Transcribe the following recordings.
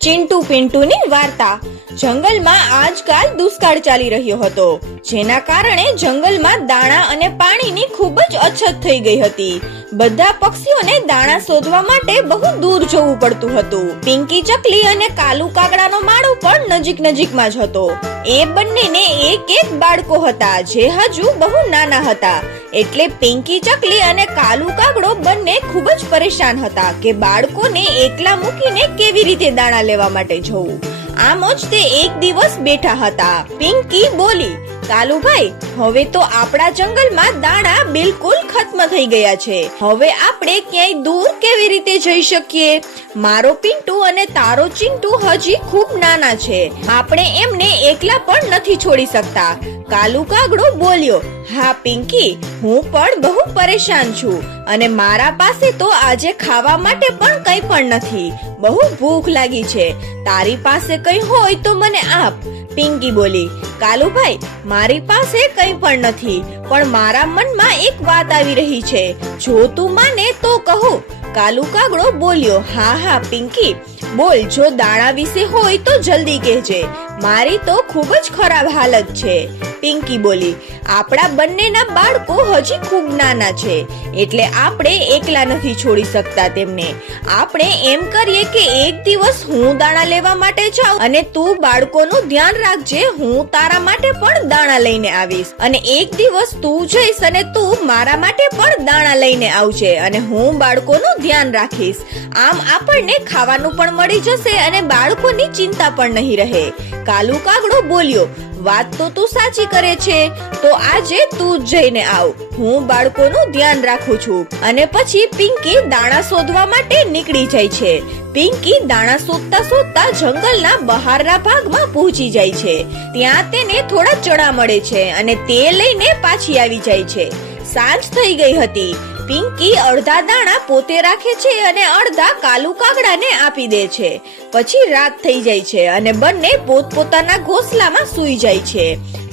ચિંટુ પિન્ટુની વાર્તા। જંગલમાં આજકાલ દુષ્કાળ ચાલી રહ્યો હતો, જેના કારણે જંગલમાં દાણા અને પાણીની ખૂબ જ અછત થઈ ગઈ હતી। બધા પક્ષીઓને દાણા શોધવા માટે બહુ દૂર જવું પડતું હતું। પિંકી ચકલી અને કાલુ કાગડાનો માળો પણ નજીકમાં જ હતો। એ બંનેને એક બાળકો હતા, જે હજુ બહુ નાના હતા। એટલે પિંકી ચકલી અને કાલુ કાગડો બંને ખૂબ જ પરેશાન હતા કે બાળકોને એકલા મૂકીને કેવી રીતે દાણા લેવા માટે જવું। આમ જ તે એક દિવસ બેઠા હતા। પિંકી બોલી, કાલુભાઈ, હવે તો આપણા જંગલમાં દાણા બિલકુલ ખત્મ થઈ ગયા છે। હવે આપણે ક્યાંય દૂર કેવી રીતે જઈ શકીએ? મારો પિન્ટુ અને તારો ચિંટુ હજી ખૂબ નાના છે, આપણે એમને એકલા પણ નથી છોડી શકતા। કાલુ કાગડો બોલ્યો, હા પિંકી, હું પણ બહુ પરેશાન છું અને મારા પાસે તો આજે ખાવા માટે પણ કંઈ પણ નથી। બહુ ભૂખ લાગી છે, તારી પાસે કંઈ હોય તો મને આપ। પિંકી બોલી, કાલુભાઈ, મારી પાસે કંઈ પણ નથી, પણ મારા મનમાં એક વાત આવી રહી છે, જો તું માને તો કહું। કાલુ કાગડો બોલ્યો, હા પિંકી બોલ, જો દાણા વિશે હોય તો જલ્દી કહેજે, મારી તો ખૂબ જ ખરાબ હાલત છે। પિંકી બોલી, આપણા બંનેના બાળકો હજી ખૂબ નાના છે, એટલે આપણે એકલા નથી છોડી શકતા તેમને। આપણે એમ કરીએ કે એક દિવસ હું દાણા લેવા માટે જાઉં અને તું બાળકોનું ધ્યાન રાખજે, હું તારા માટે પણ દાણા લઈને આવીશ, અને એક દિવસ તું જઈશ અને તું મારા માટે પણ દાણા લઈને આવજે અને હું બાળકોનું ધ્યાન રાખીશ। આમ આપણને ખાવાનું પણ મળી જશે અને બાળકોની ચિંતા પણ નહીં રહે। કાલુ કાગડો બોલ્યો, વાત તો તું સાચી કરે છે, તો આજે તું જ જઈને આવ, હું બાળકોનું ધ્યાન રાખું છું। અને પછી પિંકી દાણા શોધવા માટે નીકળી જાય છે। પિંકી દાણા શોધતા જંગલના બહારના ભાગમાં પહોંચી જાય છે। ત્યાં તેને થોડા ચણા મળે છે અને તે લઈને પાછી આવી જાય છે। સાંજ થઈ ગઈ હતી। પિંકી અડધા દાણા પોતે રાખે છે અને અડધા કાલુ કાગડાને આપી દે છે। પછી રાત થઈ જાય છે અને બંને પોતપોતાના ઘોંસલામાં સૂઈ જાય છે।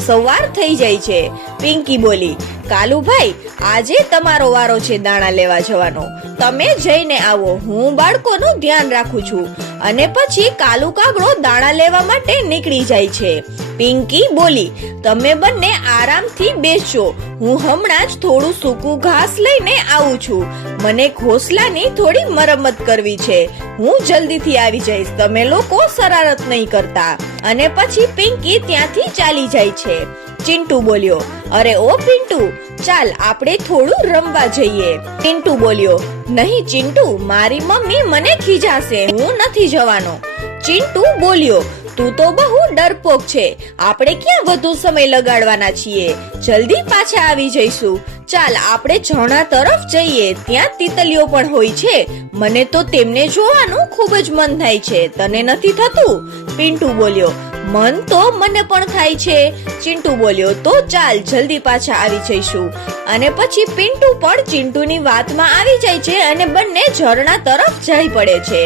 સવાર થઈ જાય છે। પિંકી બોલી, કાલુભાઈ, આજે તમારો વારો છે દાણા લેવા જવાનો, તમે જઈને આવો, હું બાળકોનું ધ્યાન રાખું છું। અને પછી કાલુ કાગડો દાણા લેવા માટે નીકળી જાય છે। પિંકી બોલી, તમે બંને આરામથી બેસજો, હું હમણાં જ થોડું સૂકું ઘાસ લઈને આવું છું, મને ઘોંસલાની થોડી મરમ્મત કરવી છે, હું જલ્દીથી આવી જઈશ, તમે લોકો શરારત નહીં કરતા। અને પછી પિંકી ત્યાંથી ચાલી જાય છે। ચિંટુ બોલ્યો, અરે ઓ પિન્ટુ, ચાલ આપણે થોડું રમવા જઈએ। પિન્ટુ બોલ્યો, નહીં ચિંટુ, મારી મમ્મી મને ખીજાશે, હું નથી જવાનો। ચિંટુ બોલ્યો, તું તો બહુ ડરપોક છે, આપણે ક્યાં વધુ સમય લગાડવાના છીએ, જલ્દી પાછા આવી જઈશું। ચાલ આપણે ઝરણા તરફ જઈએ, ત્યાં તિતલીઓ પણ હોય છે, મને તો તેમને જોવાનું ખૂબ જ મન થાય છે, તને નથી થતું? પિન્ટુ બોલ્યો, મન તો મને પણ થાય છે। ચિંટુ બોલ્યો, તો ચાલ જલ્દી પાછા આવી જઈશું। અને પછી પિન્ટુ પણ ચિંટુની વાતમાં આવી જાય છે અને બંને ઝરણા તરફ જઈ પડે છે।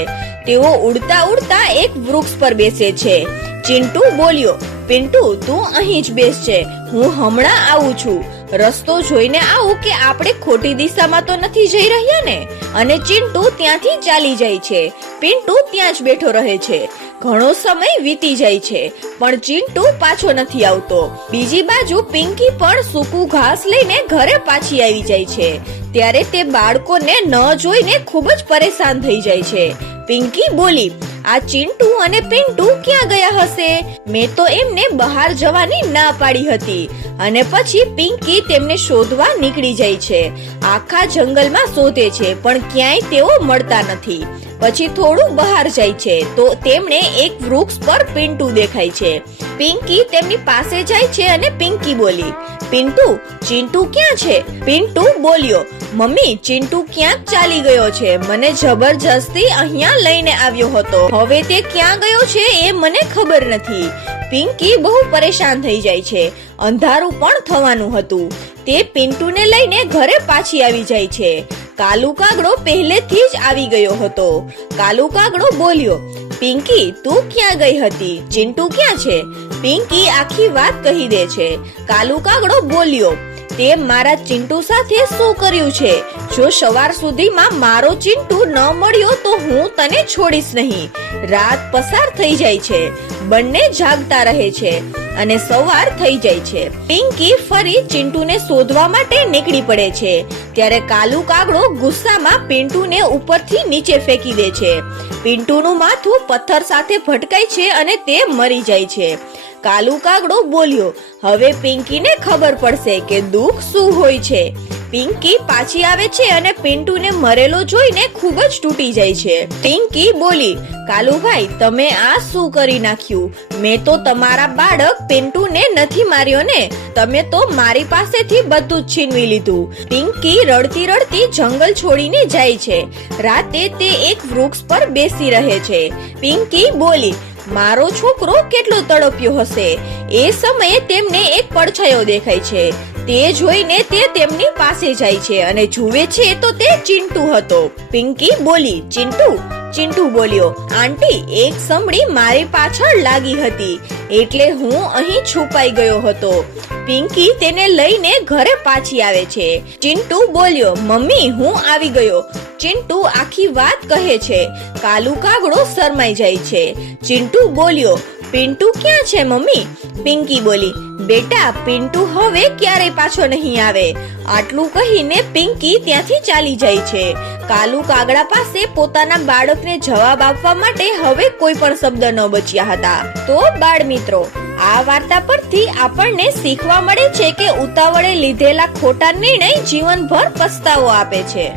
તેઓ ઉડતા એક વૃક્ષ પર બેસે છે। ચિંટુ બોલ્યો, પિન્ટુ તું અહીં જ બેસજે, હું હમણાં આવું છું, રસ્તો જોઈને આવું કે આપણે ખોટી દિશામાં તો નથી જઈ રહ્યા ને? અને ચિંટુ ત્યાંથી ચાલી જાય છે। પિન્ટુ ત્યાં જ બેઠો રહે છે। ઘણો સમય વીતી જાય છે, પણ ચિંટુ પાછો નથી આવતો। બીજી બાજુ પિંકી પણ સૂકું ઘાસ લઈને ઘરે પાછી આવી જાય છે। ત્યારે તે બાળકોને ન જોઈને ખૂબ જ પરેશાન થઈ જાય છે। પિંકી બોલી, આ ચિંટુ અને પિન્ટુ ક્યાં ગયા હશે? મેં તો એમને બહાર જવાની ના પાડી હતી। અને પછી પિંકી તેમને શોધવા નીકળી જાય છે। આખા જંગલમાં શોધે છે, પણ ક્યાંય તેઓ મળતા નથી। પછી થોડું બહાર જાય છે તો તેમણે એક વૃક્ષ પર પિન્ટુ દેખાય છે। પિંકી તેમની પાસે જાય છે અને પિંકી બોલી, પિન્ટુ, ચિંટુ ક્યાં છે? પિન્ટુ બોલ્યો, મમ્મી, ચિંટુ ક્યાંક ચાલી ગયો છે, મને જબરજસ્તી અહીંયા લઈને આવ્યો હતો, હવે તે ક્યાં ગયો છે એ મને ખબર નથી। પિંકી બહુ પરેશાન થઈ જાય છે। અંધારું પણ થવાનું હતું। તે પિન્ટુને લઈને ઘરે પાછી આવી જાય છે। કાલુ કાગડો પહેલેથી જ આવી ગયો હતો। કાલુ કાગડો બોલ્યો, પિંકી, તું ક્યાં ગઈ હતી? ચિંટુ ક્યાં છે? પિંકી આખી વાત કહી દે છે। કાલુ કાગડો બોલ્યો, તે મારા ચિંટુ સાથે શું કર્યું છે? જો સવાર સુધીમાં મારો ચિંટુ ન મળ્યો તો હું તને છોડીશ નહીં. રાત પસાર થઈ જાય છે, બંને જાગતા રહે છે અને સવાર થઈ જાય છે. પિંકી ફરી ચિંટુને શોધવા માટે નીકળી પડે છે. ત્યારે કાલુ કાગડો ગુસ્સામાં પિન્ટુને ઉપરથી નીચે ફેંકી દે છે. પિન્ટુનું માથું પથ્થર સાથે ભટકાય છે અને તે મરી જાય છે. કાલુ કાગડો બોલ્યો, હવે પિંકીને ખબર પડશે કે દુઃખ શું હોય છે. પિંકી પાછી આવે છે અને પિન્ટુને મરેલો જોઈને ખૂબ જ તૂટી જાય છે. પિંકી બોલી, કાલુભાઈ તમે આ શું કરી નાખ્યું? મેં તો તમારા બાળક પિન્ટુને નથી માર્યો ને. તમે તો મારી પાસેથી બધું જ છીનવી લીધું. પિંકી રડતી રડતી જંગલ છોડીને જાય છે. રાતે તે એક વૃક્ષ પર બેસી રહે છે. પિંકી બોલી, મારો છોકરો કેટલો તડપ્યો હશે. એ સમયે તેમને એક પડછાયો દેખાય છે. તે જોઈને તે તેમની પાસે જાય છે અને જુએ છે તો તે ચિંટુ હતો. પિંકી બોલી, ચિંટુ? ચિંટુ બોલ્યો, આંટી એક સમડી મારી પાછળ લાગી હતી એટલે હું અહીં છુપાઈ ગયો હતો. પિંકી તેને લઈને ઘરે પાછી આવે છે. ચિંટુ બોલ્યો, મમ્મી હું આવી ગયો. ચિંટુ આખી વાત કહે છે. કાલુ કાગડો શરમાઈ જાય છે. ચિંટુ બોલ્યો, પિન્ટુ ક્યાં છે મમ્મી? પિંકી બોલી, બેટા પિન્ટુ હવે ક્યારેય પાછો નહીં આવે. આટલું કહીને પિંકી ત્યાંથી ચાલી જાય છે. કાલુ કાગડા પાસે પોતાના બાળકને જવાબ આપવા માટે હવે કોઈ પણ શબ્દ ન બચ્યા હતા. તો બાળ મિત્રો, આ વાર્તા પરથી આપણને શીખવા મળે છે કે ઉતાવળે લીધેલા ખોટા નિર્ણય જીવનભર પસ્તાવો આપે છે.